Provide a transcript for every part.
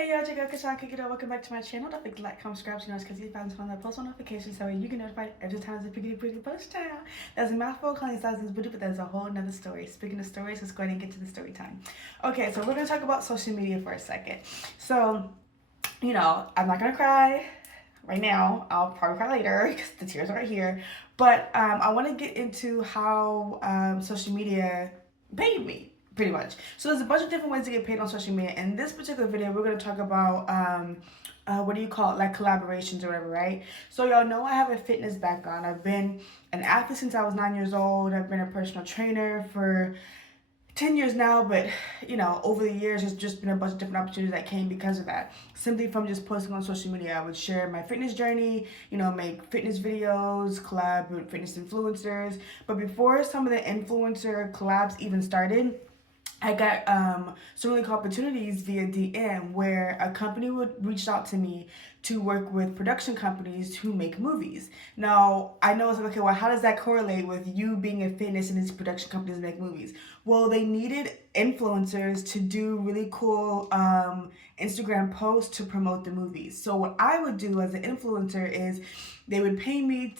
Hey y'all, Jacob Kashan, kick it up. Welcome back to my channel. Don't forget to like, comment, subscribe, so because you found on that post notifications so you get notified every time there's a pretty post down. That's a mouthful, calling sizes booty, but that's a whole nother story. Speaking of stories, let's go ahead and get to the story time. Okay, so we're gonna talk about social media for a second. So, I'm not gonna cry right now. I'll probably cry later because the tears are right here. But I want to get into how social media paid me pretty much. So there's a bunch of different ways to get paid on social media. In this particular video, we're going to talk about what do you call it, like collaborations or whatever, right? So y'all know I have a fitness background. I've been an athlete since I was 9 years old. I've been a personal trainer for 10 years now, but over the years, there's just been a bunch of different opportunities that came because of that. Simply from just posting on social media, I would share my fitness journey, make fitness videos, collab with fitness influencers. But before some of the influencer collabs even started, I got some really cool opportunities via DM where a company would reach out to me to work with production companies who make movies. Now, I know it's like, okay, well, how does that correlate with you being a fitness and these production companies make movies? Well, they needed influencers to do really cool Instagram posts to promote the movies. So what I would do as an influencer is they would pay me,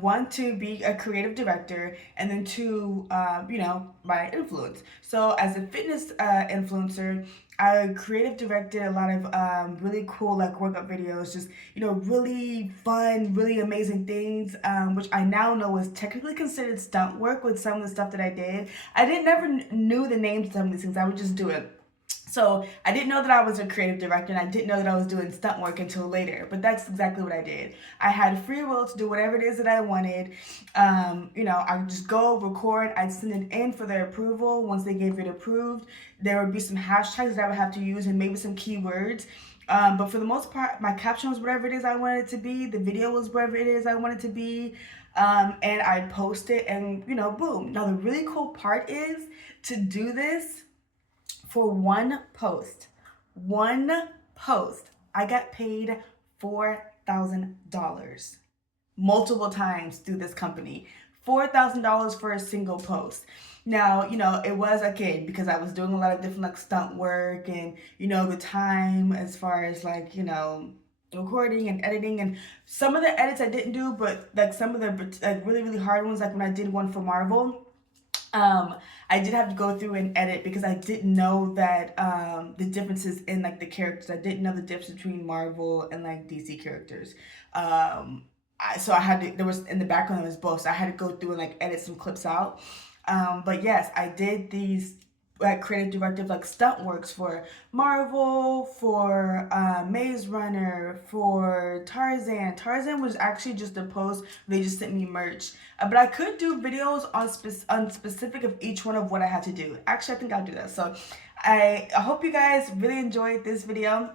one, to be a creative director, and then two, my influence. So as a fitness influencer, I creative directed a lot of really cool like workout videos, just really fun, really amazing things, which I now know is technically considered stunt work with some of the stuff that I did. I didn't never knew the names of some of these things. I would just do it. So I didn't know that I was a creative director, and I didn't know that I was doing stunt work until later. But that's exactly what I did. I had free will to do whatever it is that I wanted. I would just go record. I'd send it in for their approval. Once they gave it approved, there would be some hashtags that I would have to use and maybe some keywords. But for the most part, my caption was whatever it is I wanted it to be. The video was whatever it is I wanted it to be. And I'd post it, and boom. Now the really cool part is to do this. For one post, I got paid $4,000 multiple times through this company. $4,000 for a single post. Now, it was okay because I was doing a lot of different like stunt work and, the time as far as like, recording and editing, and some of the edits I didn't do, but like some of the like really, really hard ones, like when I did one for Marvel, I did have to go through and edit because I didn't know that the differences in like the characters. I didn't know the difference between Marvel and like DC characters. So I had to. There was in the background, there was both. So I had to go through and like edit some clips out. But yes, I did these like creative directive like stunt works for Marvel, for Maze Runner, for Tarzan. Tarzan was actually just a post. They just sent me merch. But I could do videos on specific of each one of what I had to do. Actually, I think I'll do that. So I hope you guys really enjoyed this video.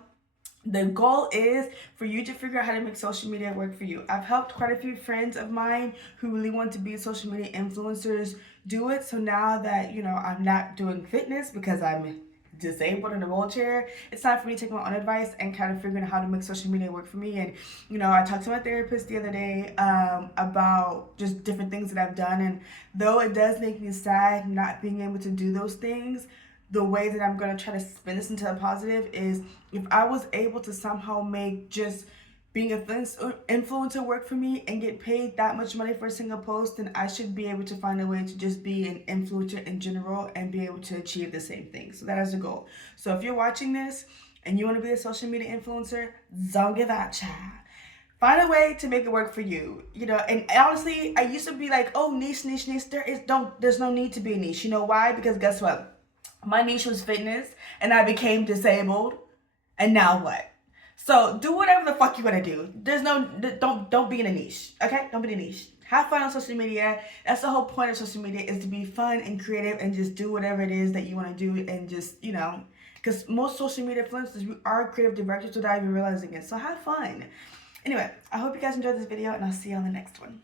The goal is for you to figure out how to make social media work for you. I've helped quite a few friends of mine who really want to be social media influencers do it. So now that, I'm not doing fitness because I'm disabled in a wheelchair, it's time for me to take my own advice and kind of figuring out how to make social media work for me. And, I talked to my therapist the other day about just different things that I've done. And though it does make me sad not being able to do those things, the way that I'm going to try to spin this into a positive is if I was able to somehow make just being an influencer work for me and get paid that much money for a single post, then I should be able to find a way to just be an influencer in general and be able to achieve the same thing. So that is the goal. So if you're watching this and you want to be a social media influencer, don't give out, child. Find a way to make it work for you, and honestly, I used to be like, oh, niche. There's no need to be a niche. You know why? Because guess what? My niche was fitness, and I became disabled, and now what? So do whatever the fuck you want to do. Don't be in a niche, okay? Don't be in a niche. Have fun on social media. That's the whole point of social media, is to be fun and creative and just do whatever it is that you want to do, and just, because most social media influencers are creative directors without even realizing it. So have fun. Anyway, I hope you guys enjoyed this video, and I'll see you on the next one.